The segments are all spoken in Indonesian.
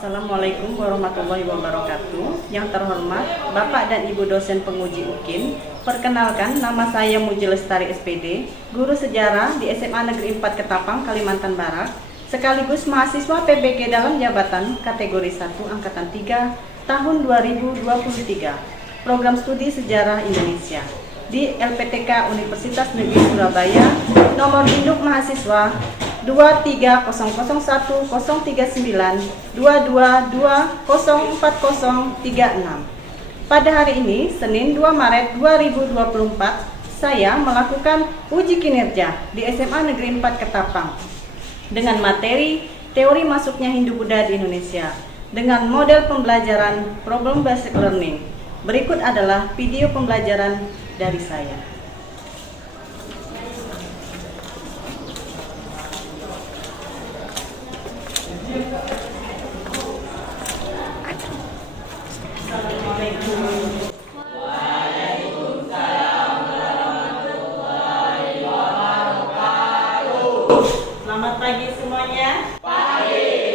Assalamualaikum warahmatullahi wabarakatuh. Yang terhormat Bapak dan Ibu dosen penguji UKIN, perkenalkan nama saya Muji Lestari SPD, guru sejarah di SMA Negeri 4 Ketapang, Kalimantan Barat, sekaligus mahasiswa PBG dalam jabatan kategori 1 angkatan 3 tahun 2023, program studi sejarah Indonesia di LPTK Universitas Negeri Surabaya, nomor induk mahasiswa 230112922204036. Pada hari ini, Senin 2 Maret 2024, saya melakukan uji kinerja di SMA Negeri 4 Ketapang dengan materi teori masuknya Hindu-Buddha di Indonesia dengan model pembelajaran problem based learning. Berikut adalah video pembelajaran dari saya. Selamat pagi semuanya. Pagi,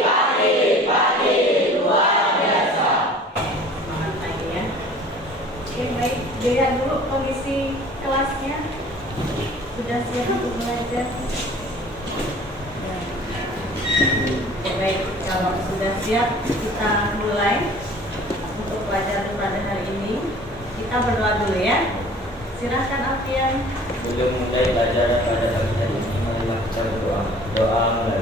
luar biasa. Selamat pagi ya. Oke, baik, dilihat dulu kondisi kelasnya. Sudah siap untuk belajar? Oke, baik, kalau sudah siap kita mulai untuk pelajaran pada hari ini. Kita berdoa dulu ya. Silahkan Alfian. Sebelum mulai belajar pada pagi hari ini, marilah kita berdoa. Doa mulai.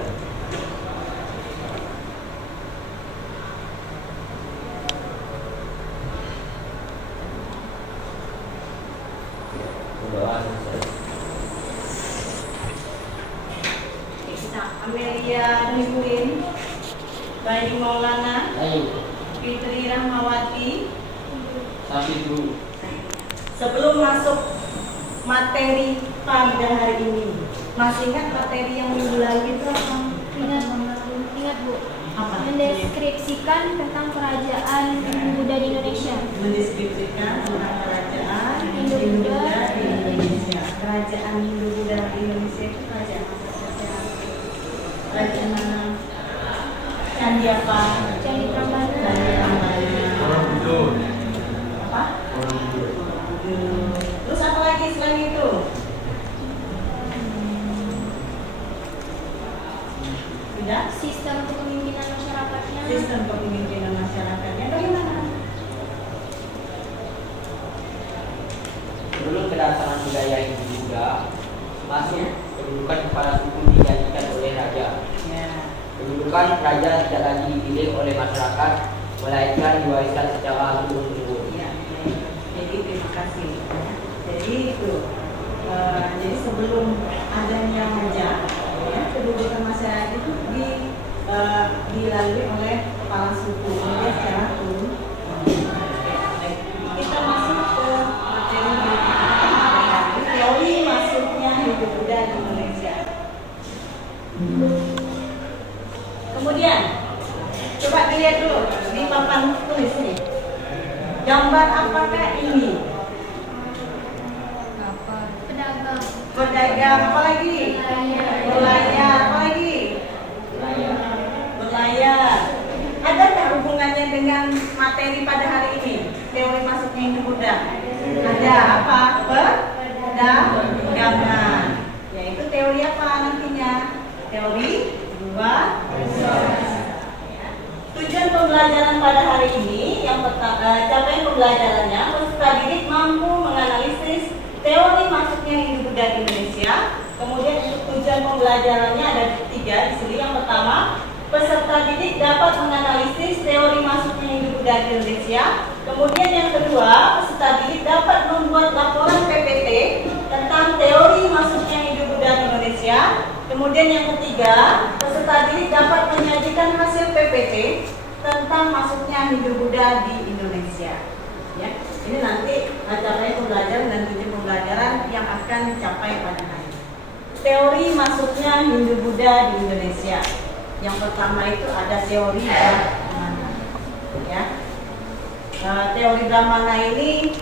Berdoa selesai. Kita Amelia Nibulin, Bayu Maulana, Ayo, Fitri Rahmawati. sampai dulu. Sebelum masuk materi pada hari ini, masih ingat materi yang minggu lalu itu apa? Ingat Bu, Apa? mendeskripsikan tentang kerajaan Hindu-Buddha di Indonesia. Mendeskripsikan tentang kerajaan Hindu-Buddha Hindu-Buddha di Indonesia. Kerajaan Hindu-Buddha di Indonesia itu kerajaan apa saja? Kerajaan mana? Candi apa? Candi Prambanan. Candi Prambanan. Apa? Terus apa lagi selain itu? Tidak? Sistem kepemimpinan masyarakatnya. Sistem kepemimpinan masyarakatnya bagaimana? Sebelum kedatangan budaya Hindu-Buddha masuk, kedudukan kepala suku digantikan oleh raja. Ya. Kedudukan raja tidak lagi dipilih oleh masyarakat, melainkan diwariskan secara turun-temurun. Ya, jadi terima kasih. Ya. Jadi itu, jadi sebelum adanya raja, ya, kedudukan masyarakat itu dilalui oleh kepala suku, jadi secara turun. Kita masuk ke materi berikutnya, teori masuknya Hindu-Buddha di Indonesia. Kemudian, coba dilihat dulu di papan tulis nih. Gambar apakah ini? Pedagang. Pedagang, apa lagi? Berlayar, apa lagi? Berlayar. Adakah hubungannya dengan materi pada hari ini? Teori masuknya Hindu-Buddha. Ada apa? Perdagangan. Yaitu teori apa nantinya? Teori dua. Tujuan pembelajaran pada hari ini yang pertama, capaian pembelajarannya, peserta didik mampu menganalisis teori masuknya Hindu-Buddha di Indonesia. Kemudian untuk tujuan pembelajarannya ada 3 di sini. Yang pertama, peserta didik dapat menganalisis teori masuknya Hindu-Buddha di Indonesia. Kemudian yang kedua, peserta didik dapat membuat laporan PPT tentang teori masuknya Hindu-Buddha di Indonesia. Kemudian yang ketiga, peserta didik dapat menyajikan hasil PPT tentang masuknya Hindu-Buddha di Indonesia. Ya, ini nanti capaian pembelajaran dan tujuan pembelajaran yang akan dicapai pada hari ini. Teori masuknya Hindu-Buddha di Indonesia. Yang pertama itu ada teori Brahmana. Ya, teori Brahmana ini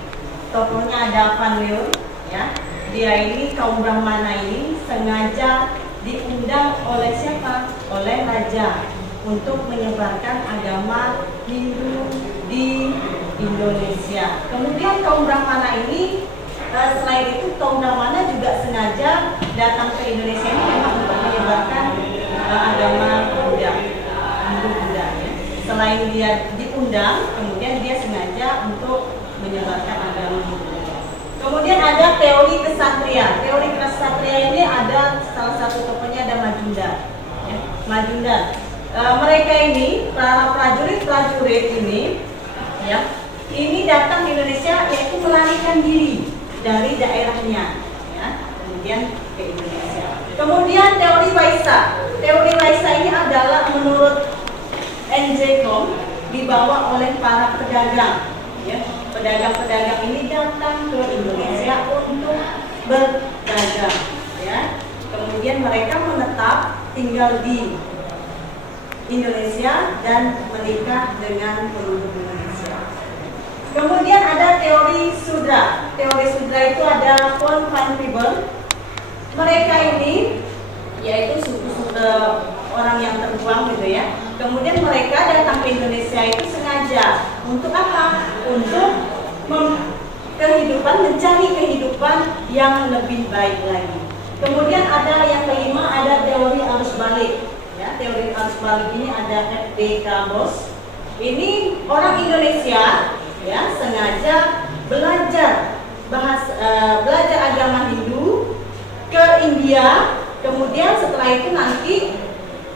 tokohnya ada Van Leeuwen. Ya, dia ini kaum Brahmana ini sengaja diundang oleh siapa? Oleh raja untuk menyebarkan agama Hindu di Indonesia. Kemudian kaum Brahmana ini selain itu kaum Brahmana juga sengaja datang ke Indonesia ini memang untuk menyebarkan agama Buddha, Hindu Buddha ya. Selain dia diundang, kemudian dia sengaja untuk menyebarkan agama Buddha. Kemudian ada teori kesatria. Teori kesatria ini ada salah satu tokohnya ada Majundar. Ya, Majundar. Mereka ini para prajurit ini, ya, ini datang di Indonesia yaitu melarikan diri dari daerahnya, ya, kemudian ke Indonesia. Kemudian teori Waisa. Teori Waisa ini adalah menurut N.J. Kom dibawa oleh para pedagang. Ya, pedagang-pedagang ini datang ke Indonesia untuk berdagang. Ya. Kemudian mereka menetap tinggal di Indonesia dan menikah dengan penduduk Indonesia. Kemudian ada teori Sudra. Teori Sudra itu ada Von Van Peebles. Mereka ini yaitu suku orang yang terbuang gitu ya. Kemudian mereka datang ke Indonesia itu sengaja untuk apa? Untuk mencari kehidupan yang lebih baik lagi. Kemudian ada yang kelima, ada teori arus balik. Ya, teori arus balik ini ada F.D. Bos. Ini orang Indonesia ya sengaja belajar agama Hindu ke India. Kemudian setelah itu nanti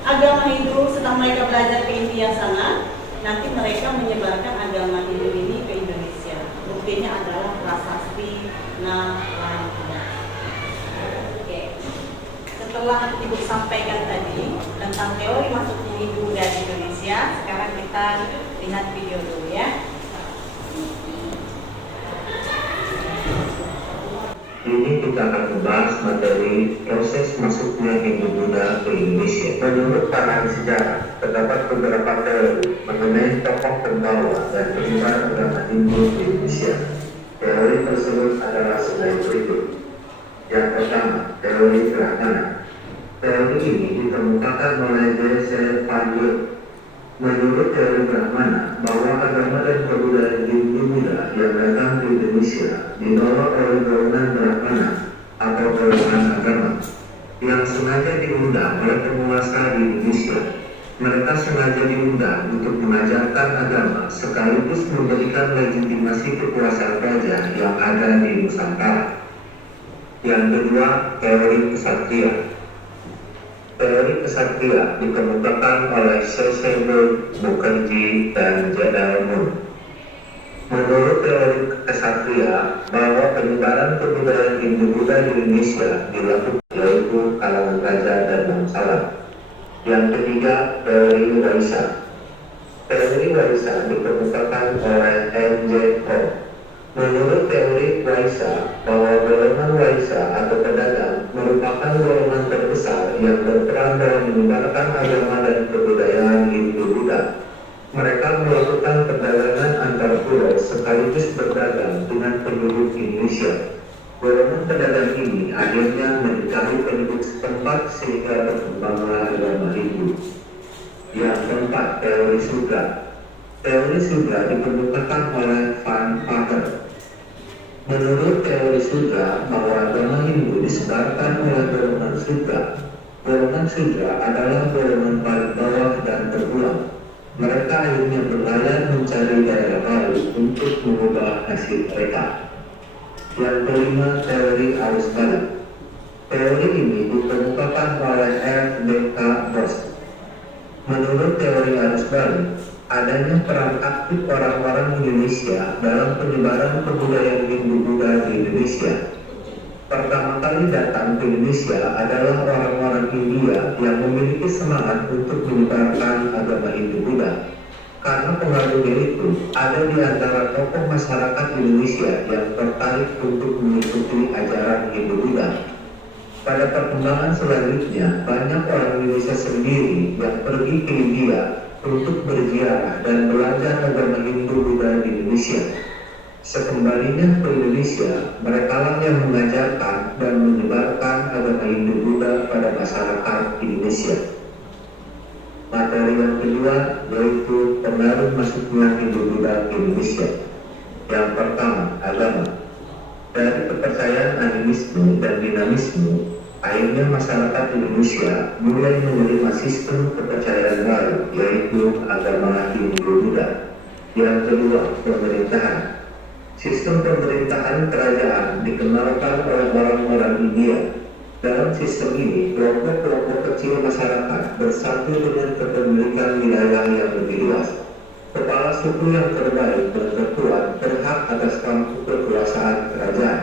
agama Hindu setelah mereka belajar ke India sana, nanti mereka menyebarkan agama Hindu ini ke Indonesia. Buktinya adalah prasasti Nalanda. Oke. Setelah Ibu sampaikan tadi tentang teori masuknya Hindu Buddha di Indonesia, sekarang kita lihat video dulu ya. Ini kita akan membahas materi proses masuknya Hindu Buddha ke Indonesia. Menurut para sejarah, terdapat beberapa teori mengenai tokoh pembawa dan penyebar agama Hindu di Indonesia. Teori tersebut adalah sebagai berikut. Yang pertama, teori Brahmana. Teori ini dikemukakan oleh D.C. Panjur. Menurut teori Brahmana, bahwa agama dan kebudayaan Hindu Buddha yang datang di Indonesia dibawa oleh golongan Brahmana atau golongan agama yang sengaja diundang oleh penguasa di Indonesia. Mereka sengaja diundang untuk mengajarkan agama sekaligus memberikan legitimasi kekuasaan raja yang ada di Nusantara. Yang kedua, teori kesatria. Teori kesatria dikemukakan oleh C.C. Mukherjee dan Jadal Mun. Menurut teori kesatria, bahwa penyebaran kebudayaan Hindu Buddha di Indonesia dilakukan yaitu kalangan raja dan bangsawan. Yang ketiga, teori Waisa. Teori Waisa dikemukakan oleh N.J. Kom. Menurut teori Waisa, bahwa golongan Waisa atau pedagang merupakan golongan terbesar yang berperan dalam menyebarkan agama dan kebudayaan Hindu Buddha. Mereka melakukan perdagangan antar pulau sekaligus berdagang dengan penduduk Indonesia. Golongan pedagang ini akhirnya menikahi penduduk setempat sehingga berkembanglah agama Hindu. Yang keempat, teori Sudra. Teori Sudra dikemukakan oleh Van Pater. Menurut teori Sudra, bahwa agama Hindu disebarkan oleh golongan Sudra. Golongan Sudra adalah golongan paling bawah dan terpulang. Mereka akhirnya berlayar mencari daerah baru untuk mengubah nasib mereka. Yang kelima, teori arus balik. Teori ini dikemukakan oleh F.D.K. Bos. Menurut teori arus balik, adanya peran aktif orang-orang Indonesia dalam penyebaran kebudayaan Hindu Buddha di Indonesia. Pertama kali datang ke Indonesia adalah orang-orang India yang memiliki semangat untuk menyebarkan agama Hindu Buddha. Karena pengaruhnya itu, ada di antara tokoh masyarakat Indonesia yang tertarik untuk mengikuti ajaran Hindu Buddha. Pada perkembangan selanjutnya, banyak orang Indonesia sendiri yang pergi ke India untuk berziarah dan belajar agama Hindu Buddha di Indonesia. Sekembalinya ke Indonesia, mereka yang mengajarkan dan menyebarkan agama Hindu Buddha pada masyarakat Indonesia. Materi yang kedua yaitu pengaruh masuknya Hindu-Buddha ke Indonesia. Yang pertama, agama. Dari kepercayaan animisme dan dinamisme, akhirnya masyarakat Indonesia mulai menerima sistem kepercayaan baru, yaitu agama Hindu-Buddha. Yang kedua, pemerintahan. Sistem pemerintahan kerajaan dikenalkan oleh orang-orang India. Dalam sistem ini, kelompok-kelompok kecil masyarakat bersatu dengan kepemilikan wilayah yang lebih luas. Kepala suku yang terbaik dan terkuat berhak atas tampuk kekuasaan kerajaan.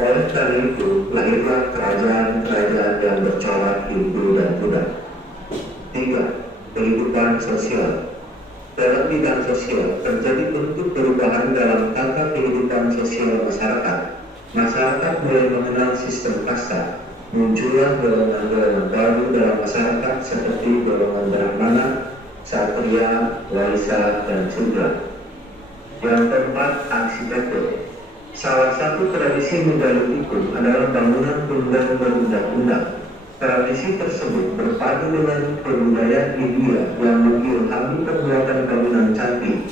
Oleh karena itu, lahirlah kerajaan-kerajaan yang bercorak Hindu dan Buddha. 3. Kehidupan sosial. Dalam bidang sosial, terjadi bentuk perubahan dalam tata kehidupan sosial masyarakat. Masyarakat mulai mengenal sistem kasta. Muncullah golongan-golongan baru dalam masyarakat seperti golongan Brahmana, Satria, Waisa, dan Sudra. Yang keempat, arsitektur. Salah satu tradisi megalitik adalah bangunan bangunan berundang-undang. Tradisi tersebut berpadu dengan kebudayaan India yang mengilhami pembuatan bangunan candi.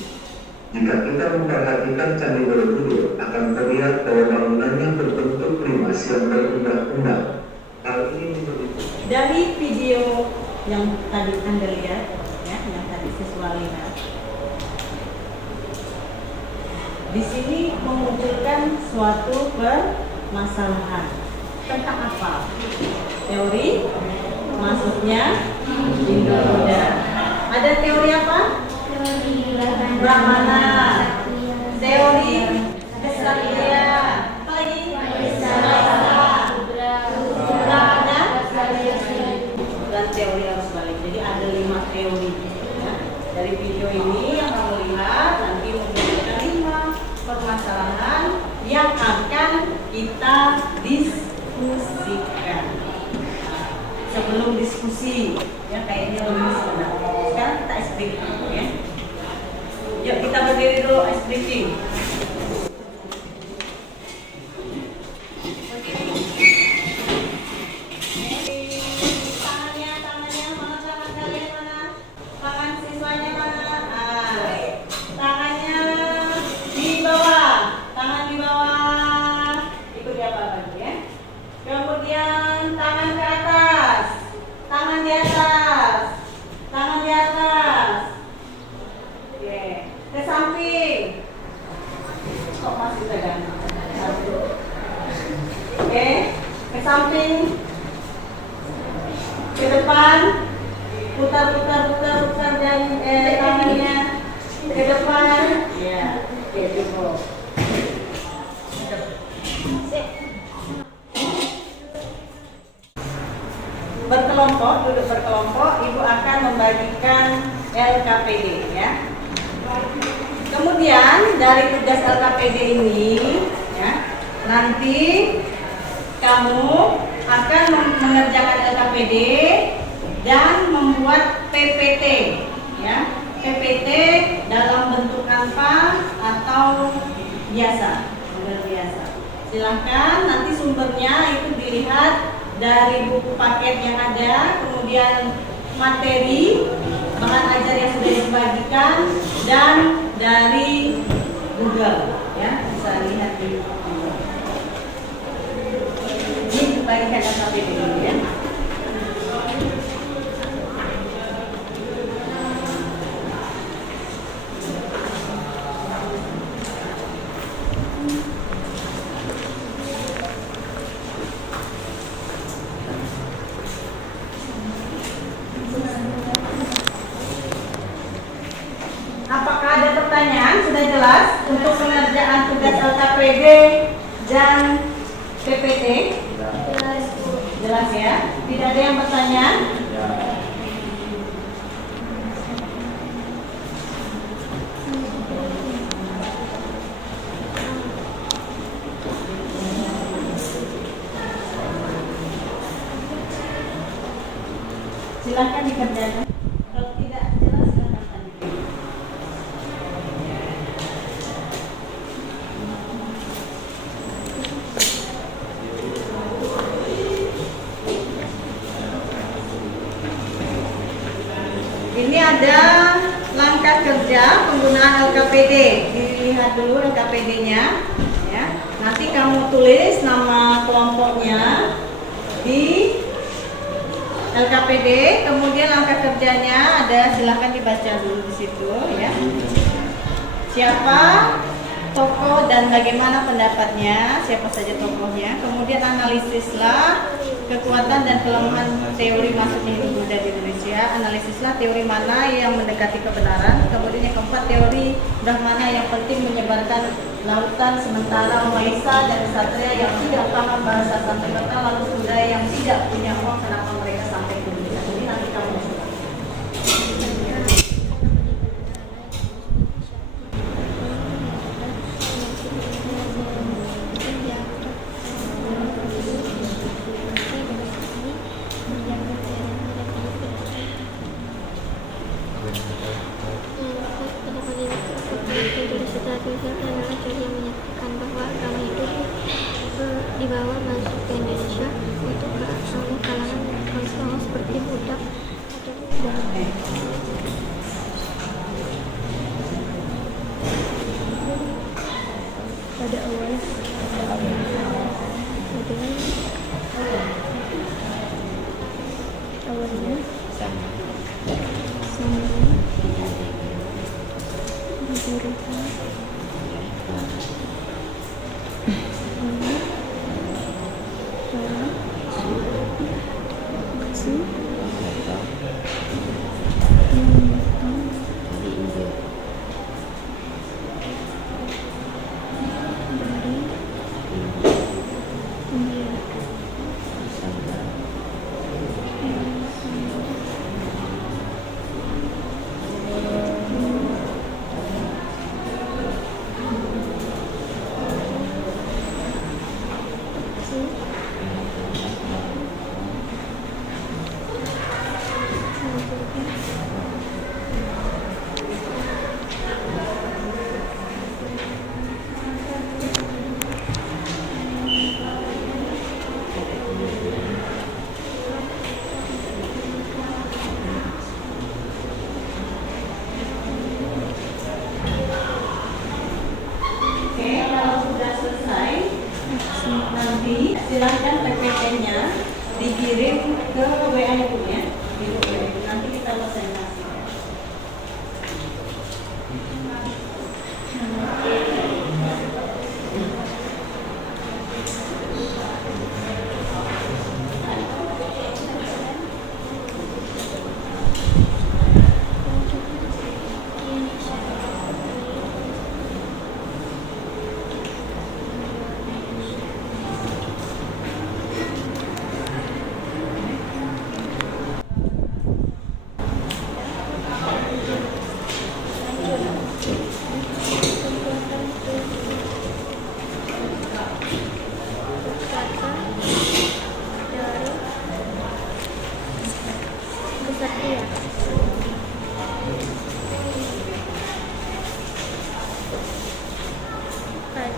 Jika kita memperhatikan Candi Borobudur, akan terlihat bahwa bangunannya berbentuk limas yang berundang-undang. Hal ini Dari video yang tadi Anda lihat, ya, yang tadi siswa lihat, di sini memunculkan suatu permasalahan tentang apa? Teori masuknya Hindu-Buddha. Ada teori apa? Brahmana. Teori Kshatriya. Apa lagi? Dan teori arus balik. Jadi ada 5 teori. Ya. Dari video ini yang kamu lihat nanti menunjukkan 5 permasalahan yang akan kita diskusikan. Sebelum diskusi, ya kayaknya lebih sebentar. Sekarang kita ice breaking, ya. Yuk kita berdiri dulu ice breaking. Samping, ke depan, putar dan tangannya ke depan, ya, gitu. Berkelompok, duduk berkelompok, Ibu akan membagikan LKPD, ya. Kemudian dari tugas LKPD ini, ya, nanti kamu akan mengerjakan LKPD dan membuat PPT, ya. PPT dalam bentuk kanvas atau biasa, model biasa. Silahkan nanti sumbernya itu dilihat dari buku paket yang ada, kemudian materi bahan ajar yang sudah dibagikan dan dari Google, ya, bisa lihat di Google. Ini bagikan LKPD dulu, ya. Apakah ada pertanyaan? Sudah jelas untuk pengerjaan tugas LKPD dan PPT? Jelas ya? Tidak ada yang bertanya? Silakan dikerjakan. Kalau tidak jelas silakan lanjutkan. ada langkah kerja penggunaan LKPD. Dilihat dulu LKPD-nya, ya. Nanti kamu tulis nama kelompoknya di LKPD, kemudian langkah kerjanya ada, silahkan dibaca dulu di situ, ya. Siapa tokoh dan bagaimana pendapatnya, siapa saja tokohnya, kemudian analisislah kekuatan dan kelemahan teori masuk Hindu Buddha di Indonesia, analisislah teori mana yang mendekati kebenaran, kemudian yang keempat teori Brahmana yang penting menyebarkan lautan, sementara Maisa dan Satria yang tidak paham bahasa Sanskerta lalu budaya yang tidak punya uang, kenapa mereka sampai ke Indonesia. Jadi nanti kamu dibawa masuk ke Indonesia untuk semua kalangan sama seperti budak atau budak. Pada awalnya sama silahkan PPT-nya dikirim ke WA ibunya, nanti kita presentasi.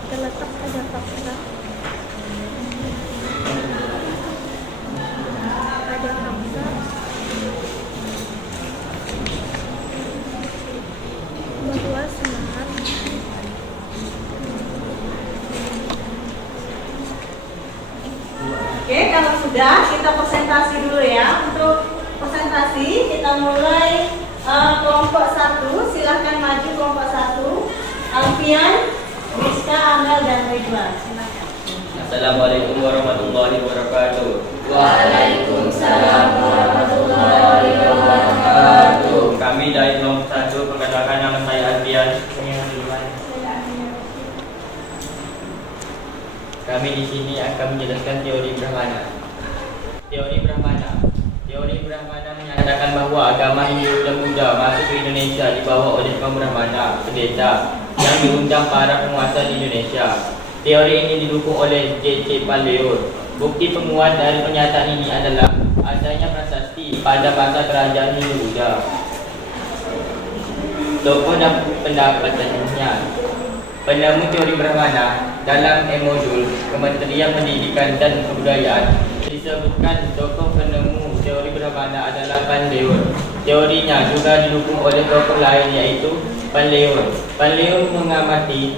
Terletak pada fakta bahwa semangat Oke, kalau sudah kita presentasi dulu ya. Untuk presentasi kita mulai kelompok 1, silahkan maju kelompok 1. Alfian, Rizka, Amel, dan Ridwan. Silakan. Assalamualaikum warahmatullahi wabarakatuh. Waalaikumsalam warahmatullahi wabarakatuh. Kami dari kelompok 1 perkenalkan nama saya Alfian. Kami di sini akan menjelaskan teori Brahmana. Teori Brahmana menyatakan bahwa agama Hindu dan Buddha masuk ke Indonesia dibawa oleh kaum Brahmana, pendeta yang diundang para penguasa di Indonesia. Teori ini didukung oleh J.C. Palleur. Bukti penguat dari pernyataan ini adalah adanya prasasti pada masa kerajaan Hindu Buddha. Tokoh dan pendapatannya. Penemu teori Brahmana dalam modul Kementerian Pendidikan dan Kebudayaan disebutkan tokoh penemu teori Brahmana adalah Palleur. Teorinya juga didukung oleh tokoh lain yaitu Panleon. Panleon mengamati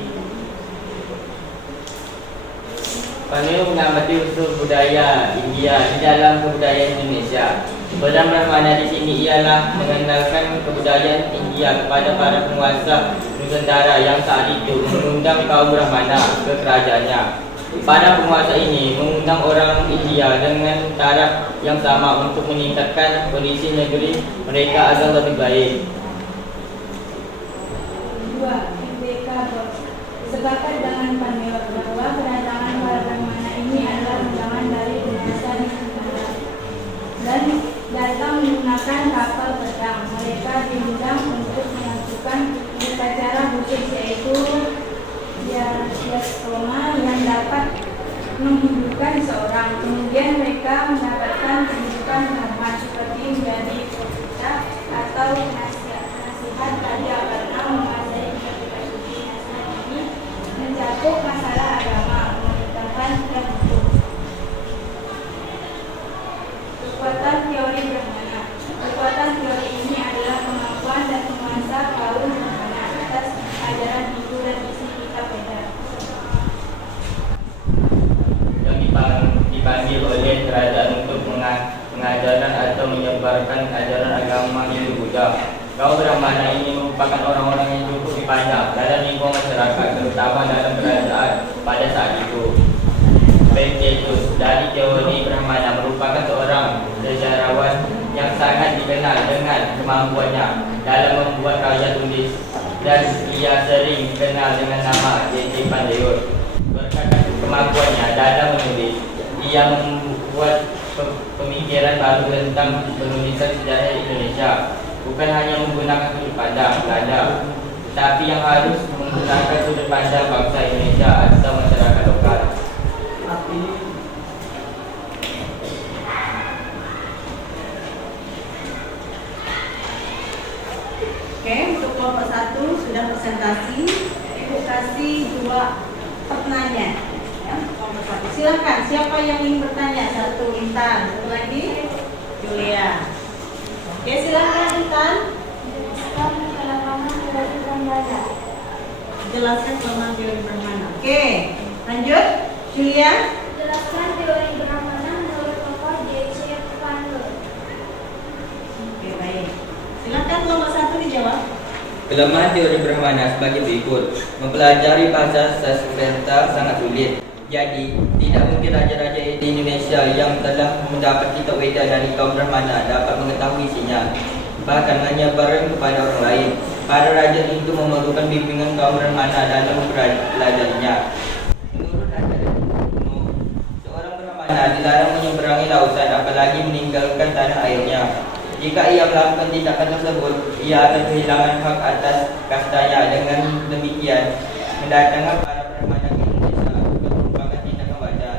unsur budaya India di dalam kebudayaan Indonesia. Peran Brahmana di sini ialah mengenalkan kebudayaan India kepada para penguasa Nusantara yang saat itu mengundang kaum Brahmana ke kerajaannya. Para penguasa ini mengundang orang India dengan taraf yang sama untuk meningkatkan kondisi negeri mereka agar lebih baik. 2. Indikator. Sepakat dengan Panleon bahwa kedatangan para Brahmana ini adalah undangan dari penguasa Nusantara dan datang menggunakan kapal perang. Mereka diundang untuk melakukan upacara khusus yaitu Yasoma yang dapat menghidupkan seorang. Kemudian mereka mendapatkan pendidikan hormat seperti menjadi pemuda atau nasihat karya karena menguasai filosofi nasihat ini mencakup masalah agama, pemerintahan dan hukum. Kekuatan teori Brahmana. Kekuatan teori ini adalah kemampuan dan penguasa kaum Brahmana atas ajaran Hindu dan isi kitab Veda. Yang dipanggil oleh kerajaan untuk pengajaran atau menyebarkan ajaran agama Hindu Buddha. Kaum Brahmana ini merupakan orang-orang yang cukup dipandang dalam lingkungan masyarakat, terutama dalam kerajaan pada saat itu. Epictetus dari teori Brahmana merupakan seorang sejarawan yang sangat dikenal dengan kemampuannya dalam membuat karya tulis, dan ia sering dikenal dengan nama J.J. Panleon. Berkat kemampuannya dalam menulis, ia membuat pemikiran baru tentang penulisan sejarah Indonesia. Bukan hanya menggunakan sudut pandang Belanda, tetapi yang harus menggunakan sudut pandang bangsa Indonesia atau masyarakat lokal. Oke, untuk kelompok 1 sudah presentasi. Ibu kasih 2 pertanyaan. Ya, kelompok 1. Silakan, siapa yang ingin bertanya? 1 Intan, 1 lagi Julia. Oke, silakan Intan. Jelaskan kelemahan teori Brahmana. Oke, lanjut Julia. Jelaskan teori Brahmana menurut tokoh J.C. Panleon. Oke, baik. Silakan kelompok 1 dijawab. Kelemahan teori Brahmana sebagai berikut. Mempelajari bahasa Sanskerta sangat sulit. Jadi, tidak mungkin raja-raja di Indonesia yang telah mendapat kitab Veda dari kaum Brahmana dapat mengetahui isinya. Bahkan hanya bareng kepada orang lain. Para raja itu memerlukan bimbingan kaum Brahmana dalam mempelajarinya. Menurut ajaran kuno, seorang Brahmana dilarang menyeberangi lautan, apalagi meninggalkan tanah airnya. Jika ia melakukan tindakan tersebut, ia akan kehilangan hak atas kastanya. Dengan demikian, mendatangkan para Brahmana ke Indonesia bukan merupakan tindakan wajar.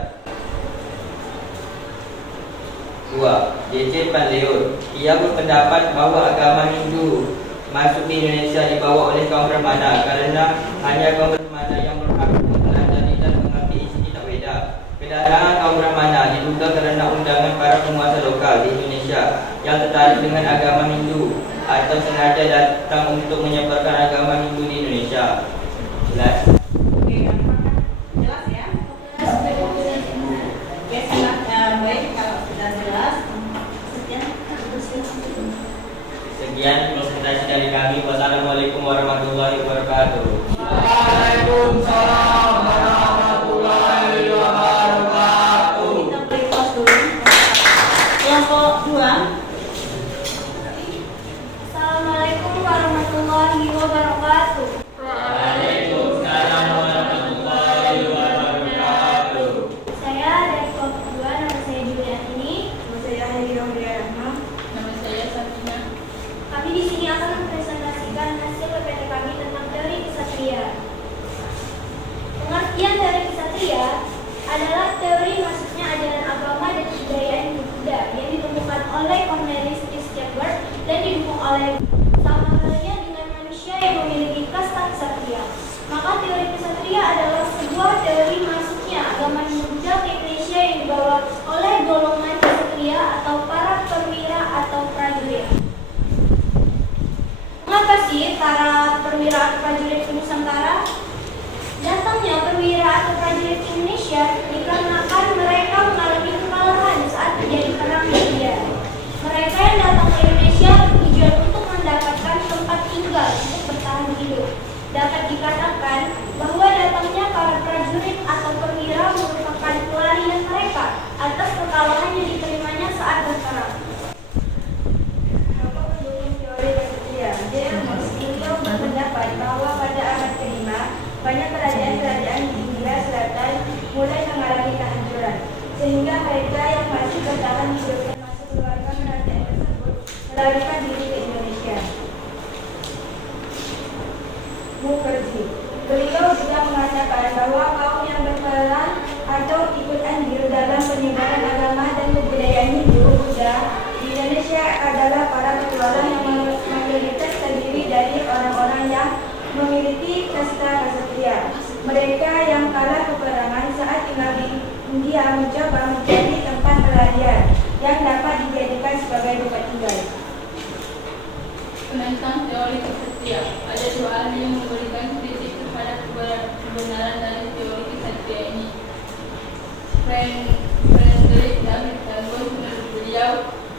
2. J.J. Panleon. Ia berpendapat bahwa agama Hindu masuk di Indonesia dibawa oleh kaum Brahmana karena hanya kaum Brahmana yang berhak mempelajari dan mengerti isi kitab Veda. Kedatangan kaum Brahmana diduga karena undangan para penguasa lokal di Indonesia yang tertarik dengan agama Hindu atau sengaja datang untuk menyebarkan agama Hindu di Indonesia. Jelas? Oke, jelas ya? Oke, silakan. Baik, kalau sudah jelas. Sekian presentasi dari kami. Wassalamualaikum warahmatullahi wabarakatuh. Waalaikumsalam warahmatullahi wabarakatuh. Kita beri pos dulu. Kelompok 2. Assalamualaikum warahmatullahi wabarakatuh. Waalaikumsalam warahmatullahi wabarakatuh. Saya dari kelompok 2, nama saya Juliani. Nama saya Hadirohlia Rahma. Nama saya Sabina. Kami di sini akan mempresentasikan hasil PPT kami tentang teori kesatria. Pengertian teori kesatria adalah teori masuknya ajaran agama dan kebudayaan Buddha yang ditemukan oleh Cornelis Christenberg dan didukung oleh sama halnya dengan manusia yang memiliki kasta kesatria. Maka teori kesatria adalah sebuah teori masuknya agama Buddha ke Indonesia yang dibawa oleh golongan kesatria atau para perwira atau prajurit. apa sih para perwira atau prajurit Nusantara? Datangnya perwira atau prajurit Indonesia dikarenakan mereka mengalami kekalahan saat terjadi perang dunia. Mereka yang datang ke Indonesia bertujuan untuk mendapatkan tempat tinggal untuk bertahan hidup. Dapat dikatakan bahwa datangnya para prajurit atau perwira merupakan pelarian mereka atas kekalahan yang diterimanya saat berperang. Beliau berpendapat bahwa pada abad ke-5 banyak kerajaan-kerajaan di India Selatan mulai mengalami kehancuran, sehingga mereka yang masih bertahan hidup termasuk keluarga kerajaan tersebut melarikan diri ke Indonesia. Mukherjee. Beliau juga mengatakan bahwa kaum yang berperan atau ikut andil dalam penyebaran agama dan kebudayaan Hindu Buddha di Indonesia adalah para petualang yang mayoritas terdiri dari orang-orang yang memiliki kasta ksatria. Mereka yang kalah peperangan saat tinggal di India mencoba mencari tempat pelarian yang dapat dijadikan sebagai tempat tinggal. Penentang teori kesatria. Ada dua ahli yang memberikan kritik terhadap kebenaran dari teori kesatria ini. Frederick David Douglass menurut beliau,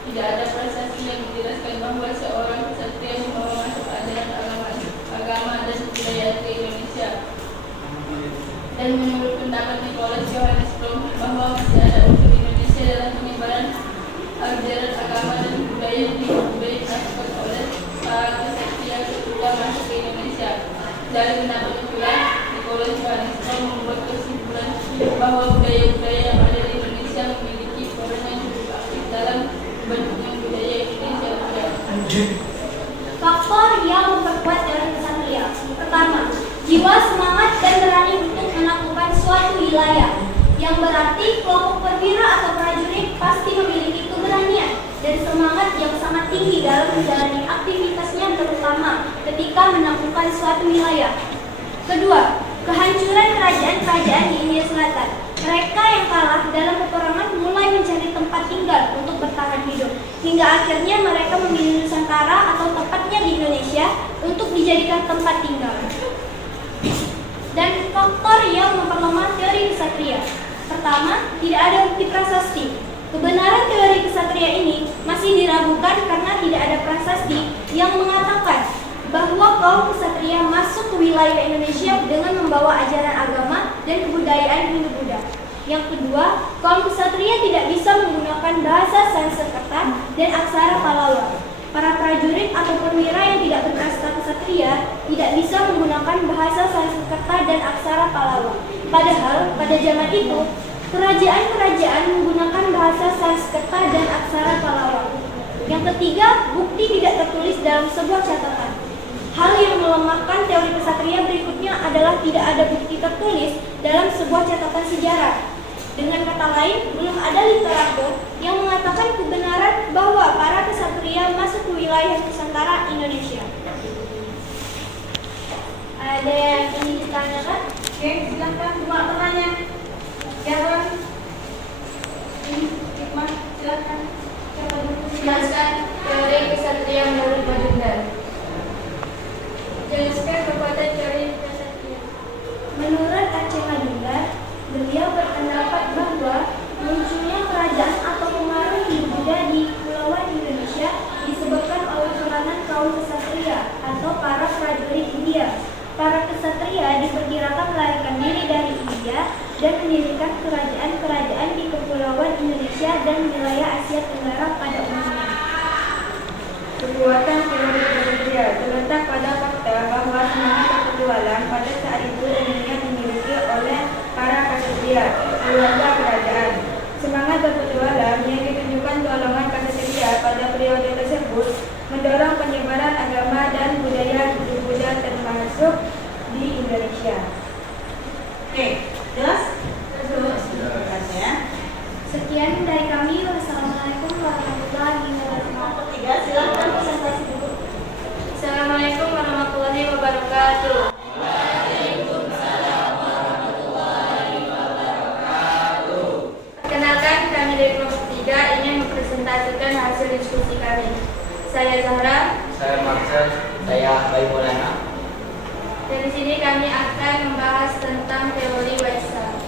tidak ada prasasti yang menjelaskan bahwa seorang kesatria membawa masuk ajaran agama dan budaya ke Indonesia. Dan menurut pendapat Nicholas Johannes Blum bahwa masih ada unsur Indonesia dalam penyebaran ajaran agama dan budaya yang dilakukan oleh para kesatria ketika masuk ke Indonesia. Dari pendapat itulah Nicholas Johannes Blum membuat kesimpulan bahwa budaya-budaya yang ada di Indonesia memiliki peran yang cukup aktif dalam bentuknya budaya Indonesia. Faktor yang memperkuat teori kesatria. Pertama, jiwa semangat dan berani untuk menaklukkan suatu wilayah, yang berarti kelompok perwira atau prajurit pasti memiliki keberanian dan semangat yang sangat tinggi dalam menjalani aktivitasnya, terutama ketika menaklukkan suatu wilayah. Kedua, kehancuran kerajaan-kerajaan di India Selatan. Mereka yang kalah dalam peperangan mulai mencari tempat tinggal untuk bertahan hidup, hingga akhirnya mereka memilih Nusantara atau tepatnya di Indonesia untuk dijadikan tempat tinggal. Dan faktor yang memperlemah teori kesatria. Pertama, tidak ada bukti prasasti. Kebenaran teori kesatria ini masih diragukan karena tidak ada prasasti yang mengatakan bahwa kaum kesatria masuk ke wilayah Indonesia dengan membawa ajaran agama dan kebudayaan Hindu-Buddha. Yang kedua, kaum kesatria tidak bisa menggunakan bahasa Sanskerta dan aksara Pallawa. Para prajurit atau perwira yang tidak berkasta kesatria tidak bisa menggunakan bahasa Sanskerta dan aksara Pallawa. Padahal pada zaman itu, kerajaan-kerajaan menggunakan bahasa Sanskerta dan aksara Pallawa. Yang ketiga, bukti tidak tertulis dalam sebuah catatan. Hal yang melemahkan teori kesatria berikutnya adalah tidak ada bukti tertulis dalam sebuah catatan sejarah. Dengan kata lain, belum ada literatur yang mengatakan kebenaran bahwa para kesatria masuk ke wilayah Nusantara Indonesia. Ada yang ingin ditanyakan? Oke, silakan cuma pertanyaan. Jawab. Hikmah, silakan. Jelaskan teori kesatria menurut Baginda. Jelaskan kekuatan teori kesatria. Menurut Aceh Madinda, beliau berpendapat bahwa munculnya kerajaan atau pengaruh Hindu-Buddha di Kepulauan Indonesia disebabkan oleh peranan kaum kesatria atau para prajurit India. Para kesatria diperkirakan melarikan diri dari India dan mendirikan kerajaan-kerajaan di Kepulauan Indonesia dan wilayah Asia Tenggara pada umumnya. Kekuatan teori kesatria terletak pada fakta bahwa semangat berpetualang pada saat itu umumnya dimiliki oleh para kesatria, keluarga kerajaan. Semangat berpetualang yang ditunjukkan golongan kesatria pada periode tersebut mendorong penyebaran agama dan budaya Hindu-Buddha termasuk di Indonesia. Oke, jelas? Jelas ya. Sekian dari kami. Wassalamualaikum warahmatullahi wabarakatuh. Nomor 3, silakan presentasi dulu. Assalamualaikum warahmatullahi wabarakatuh. Perkenalkan, kami dari kelompok 3 ingin mempresentasikan hasil diskusi kami. Saya Zahra. Saya Marcel. Saya Bayu Maulana. Dari sini kami akan membahas tentang teori Weisha.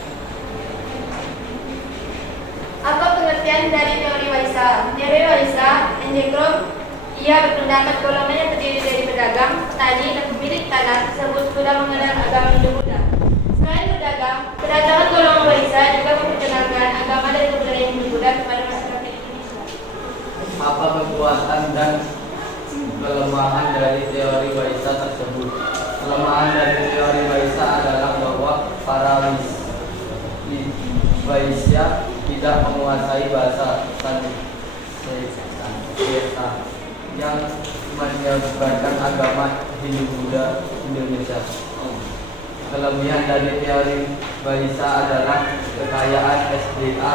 Apa pengertian dari teori Weisha? Teori Weisha, Enjekrom, ia berpendapat golongan yang terdiri dari pedagang, petani, dan pemilik tanah tersebut sudah mengenal agama Hindu-Buddha. Selain berdagang, kedatangan golongan Weisha juga memperkenalkan agama dan kebudayaan Hindu-Buddha kepada masyarakat Indonesia. Apa kekuatan dan kelemahan dari teori Weisha tersebut? Kelemahan dari teori Weisha adalah bahwa para Weisha tidak menguasai bahasa Sanskerta yang menyebarkan agama Hindu-Buddha Indonesia. Kelebihan dari teori Weisha adalah kekayaan SDA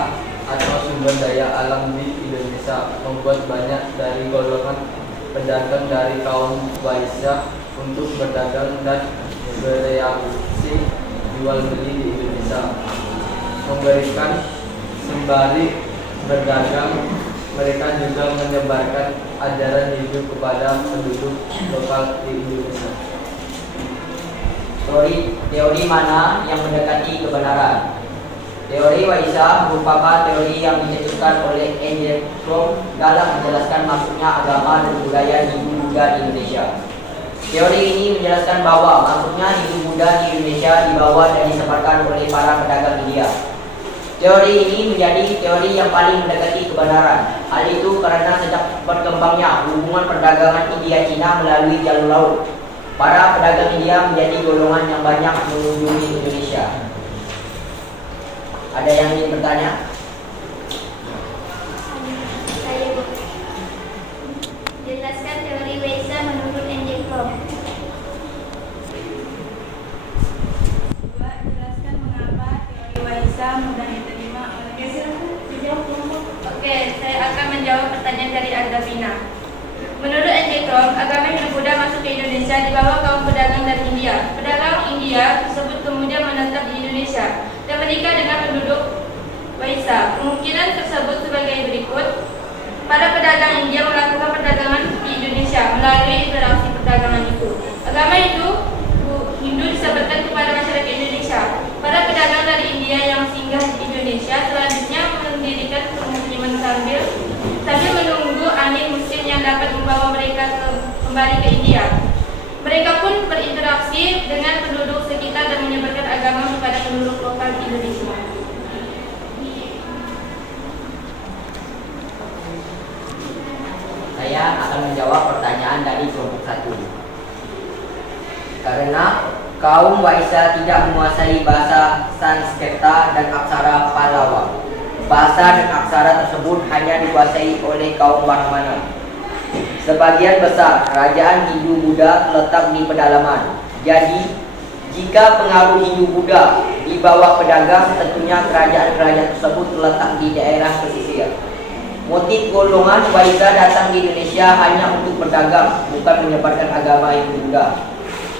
atau sumber daya alam di Indonesia, membuat banyak dari golongan pedagang dari kaum Weisha untuk berdagang dan bereaksi jual beli di Indonesia. Memberikan sembari berdagang, mereka juga menyebarkan ajaran hidup kepada penduduk lokal di Indonesia. Teori mana yang mendekati kebenaran? Teori Weisha merupakan teori yang dicetuskan oleh Enjekrom dalam menjelaskan masuknya agama dan budaya Hindu-Buddha di Indonesia. Teori ini menjelaskan bahwa masuknya Hindu-Buddha di Indonesia dibawa dan disebarkan oleh para pedagang India. Teori ini menjadi teori yang paling mendekati kebenaran. Hal itu karena sejak berkembangnya hubungan perdagangan India-Cina melalui jalur laut, para pedagang India menjadi golongan yang banyak mengunjungi Indonesia. Ada yang ingin bertanya? Saya jelaskan teori Weisha menurut Enjekrom. Jelaskan mengapa teori Weisha mudah diterima oleh Oke, saya akan menjawab pertanyaan dari Ardavina. Menurut Enjekrom, agama Hindu-Buddha masuk ke Indonesia di bawah kaum pedagang dari India. Pedagang India tersebut kemudian menetap di Indonesia dan menikah dengan penduduk Weisha. Kemungkinan tersebut sebagai berikut. Para pedagang India melakukan perdagangan di Indonesia melalui interaksi perdagangan itu. Agama Hindu disebarkan kepada masyarakat Indonesia. Para pedagang dari India yang singgah di Indonesia selanjutnya mendirikan pemukiman sambil menunggu angin musim yang dapat membawa mereka kembali ke India. Mereka pun berinteraksi dengan penduduk sekitar dan menyebarkan agama kepada penduduk lokal di Indonesia. Saya akan menjawab pertanyaan dari kelompok 1. Karena kaum Weisha tidak menguasai bahasa Sanskerta dan aksara Pallawa. Bahasa dan aksara tersebut hanya dikuasai oleh kaum Brahmana. Sebagian besar kerajaan Hindu-Buddha terletak di pedalaman. Jadi, jika pengaruh Hindu-Buddha di bawah pedagang, tentunya kerajaan-kerajaan tersebut terletak di daerah pesisir. Motif golongan Weisha datang di Indonesia hanya untuk berdagang, bukan menyebarkan agama Hindu-Buddha.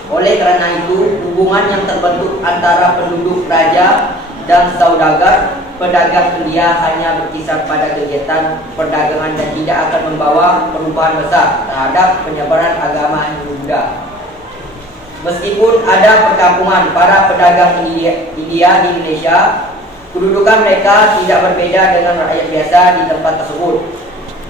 Oleh karena itu, hubungan yang terbentuk antara penduduk raja dan saudagar pedagang India hanya berkisar pada kegiatan perdagangan dan tidak akan membawa perubahan besar terhadap penyebaran agama Hindu-Buddha. Meskipun ada perkampungan para pedagang India di Indonesia, kedudukan mereka tidak berbeda dengan rakyat biasa di tempat tersebut.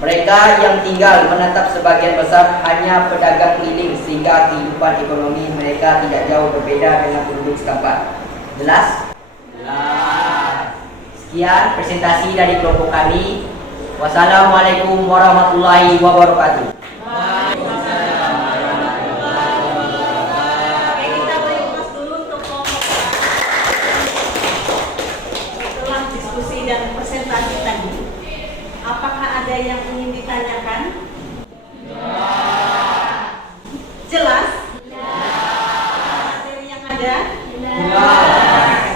Mereka yang tinggal menetap sebagian besar hanya pedagang keliling, sehingga kehidupan ekonomi mereka tidak jauh berbeda dengan penduduk setempat. Jelas? Jelas. Sekian presentasi dari kelompok kami. Wassalamualaikum warahmatullahi wabarakatuh. Oke, kita beri kelas dulu untuk kelompok. Setelah diskusi dan presentasi tadi, apakah ada yang ingin ditanyakan? Jelas? Materi yang ada?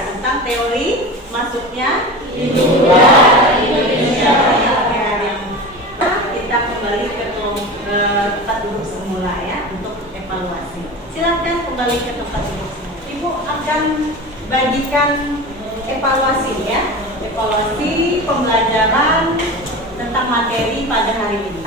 Tentang teori masuknya Indonesia. Kita kembali ke tempat duduk semula ya untuk evaluasi. Silakan kembali ke tempat duduk semula. Ibu akan bagikan evaluasi ya, evaluasi pembelajaran tentang materi pada hari ini.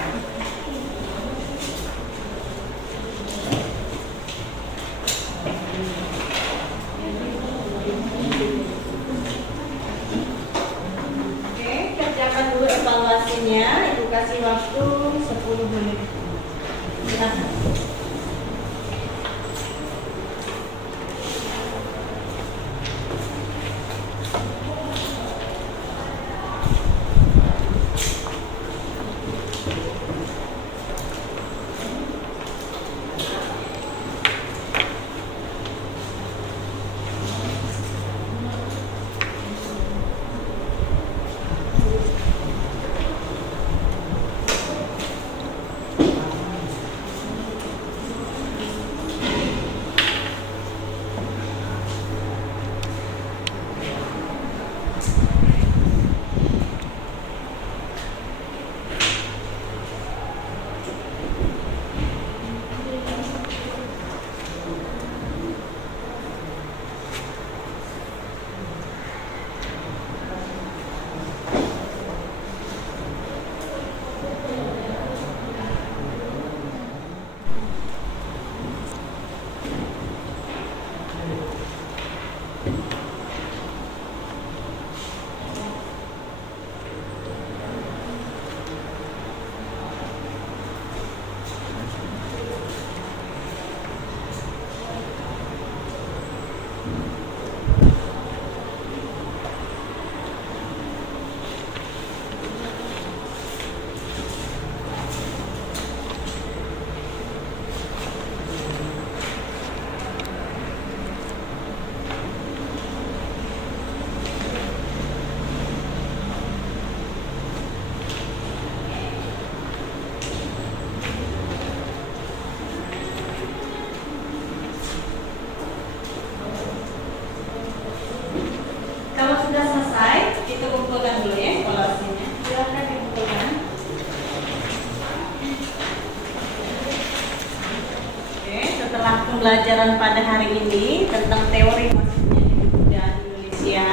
pembelajaran pada hari ini tentang teori masuknya hindu Buddha di Indonesia.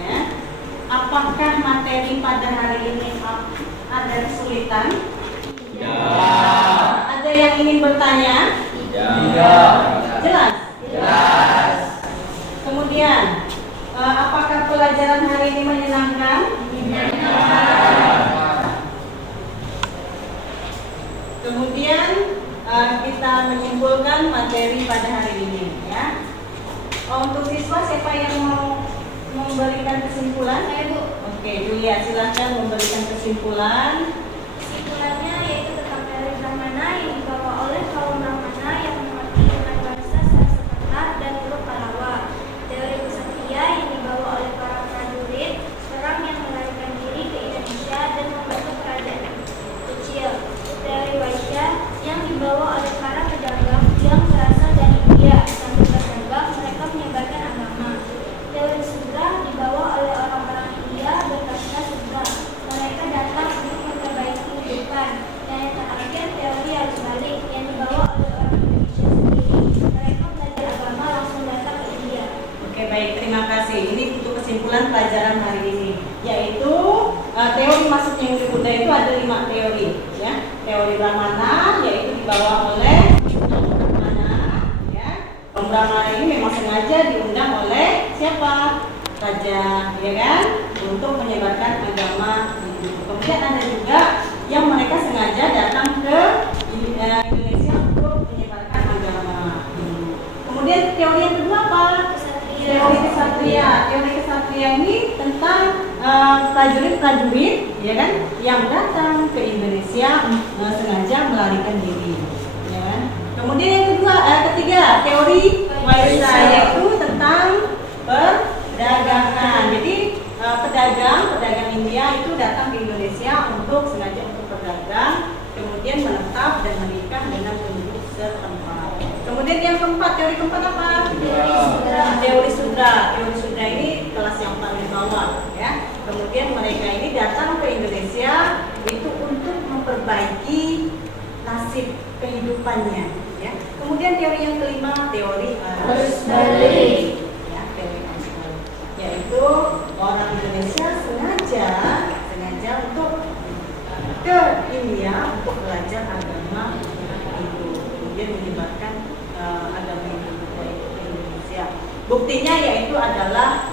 Ya. Apakah materi pada hari ini ada kesulitan? Ada yang ingin bertanya? Jelas? Jelas. Kemudian, apakah pelajaran hari ini menyenangkan? Kemudian kita menyimpulkan materi pada hari ini, ya. Untuk siswa siapa yang mau memberikan kesimpulan? Saya, Bu. Oke, Julia, silakan memberikan kesimpulan. Kesimpulannya yaitu tentang teori Brahmana yang dibawa oleh kaum Brahmana yang mengerti dengan bahasa Sanskerta dan huruf Pallava. Teori Ksatria yang dibawa oleh para prajurit perang yang melarikan diri ke Indonesia dan membentuk kerajaan kecil. Teori Vaishya yang dibawa oleh para pedagang yang berasal dari India. Sambil berdagang, mereka menyebarkan agama. Teori Sudra dibawa oleh orang-orang India berkasta Sudra. Mereka datang untuk memperbaiki kehidupan. Dan yang terakhir, teori arus balik yang dibawa oleh orang Indonesia sendiri. Mereka belajar agama langsung datang ke India. Oke, baik, terima kasih. Ini untuk kesimpulan pelajaran hari ini, yaitu teori masuknya hindu Buddha itu ada 5 teori, ya. Teori Brahmana yaitu dibawa oleh Brahmana, ya. Brahmana ini memang sengaja diundang oleh siapa? Raja, ya kan? Untuk menyebarkan agama Hindu. Kemudian ada juga yang mereka sengaja datang ke Indonesia untuk menyebarkan agama Hindu. Kemudian teori yang kedua apa? Teori Ksatria. Teori Ksatria ini tentang prajurit-prajurit, ya kan, yang datang ke Indonesia sengaja melarikan diri, ya kan. Kemudian yang ketiga, teori Vaishya, yaitu tentang perdagangan. Jadi pedagang India itu datang ke Indonesia sengaja untuk berdagang, kemudian menetap dan menikah dengan penduduk setempat. Kemudian yang keempat, teori keempat apa? Teori Sudra. Teori Sudra ini kelas yang paling bawah, ya. Kemudian mereka ini datang ke Indonesia itu untuk memperbaiki nasib kehidupannya, ya. Kemudian teori yang kelima, teori arus balik. Ya, teori arus balik. Yaitu orang Indonesia sengaja untuk ke India untuk belajar agama Hindu, kemudian menyebarkan agama Hindu ke Indonesia. Buktinya yaitu adalah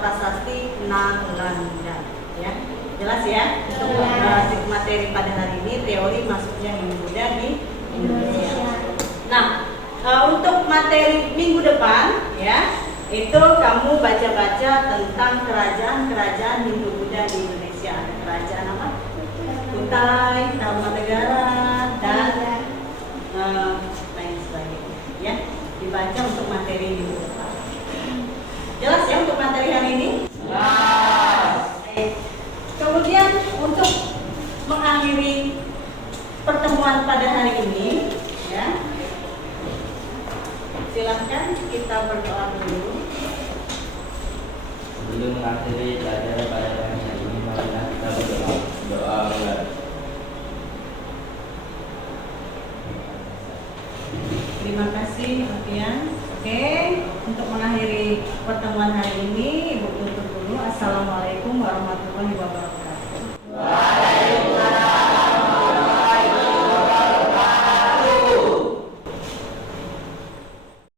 prasasti Nalanda, ya. Jelas ya? Untuk materi pada hari ini teori masuknya Hindu Buddha di Indonesia. Nah, untuk materi minggu depan, ya, itu kamu baca-baca tentang kerajaan-kerajaan Hindu Buddha di Indonesia. Ada kerajaan apa? Kutai, Tarumanegara, dan lain sebagainya, ya. Dibaca untuk materi minggu depan. Jelas ya untuk materi hari ini? Jelas. Kemudian untuk mengakhiri pertemuan pada hari ini, ya, silahkan kita berdoa dulu. Sebelum mengakhiri pelajaran pada hari ini, marilah kita berdoa. Doa mulai. Terima kasih, Alfian. Oke, untuk mengakhiri pertemuan hari ini, Ibu tutup dulu. Assalamualaikum warahmatullahi wabarakatuh.